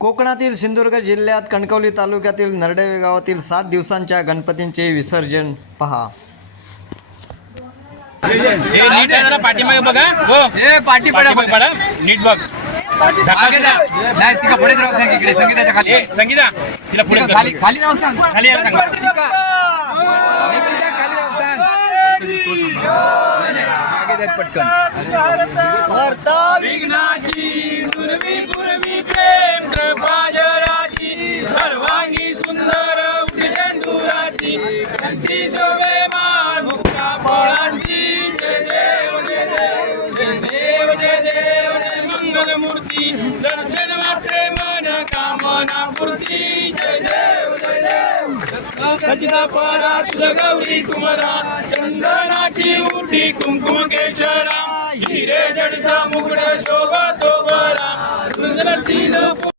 कोकणातील सिंधुदुर्ग जिल्ह्यात कणकवली तालुक्यातील नरडेवे गावातील सात दिवसांच्या गणपतींचे विसर्जन. पहा. हे नीट पाठीमागे बघा. हो. ए पाठी पडा पाठीमागे पडा नीट बग मागे जा. नाही तिका पुढे राहू सांग इकडे. संगीताच्या खाली. ए संगीता. तिला पुढे तिका कर. खाली खाली राहू सांग. खाली यायला सांग. तिका इकडे जा, खाली राहू सांग. नाही, नाही, मागे जात पटकन मूर्ती दर्शन मात्रे मन कामना पूर्ती. जय देव जय देव. खचिता परा तुझ गौरी कुमरा. चंदनाची उठी कुमकुम केशरा हिरे जडचा मुगड शोभा तो बरा. सुंदर तीन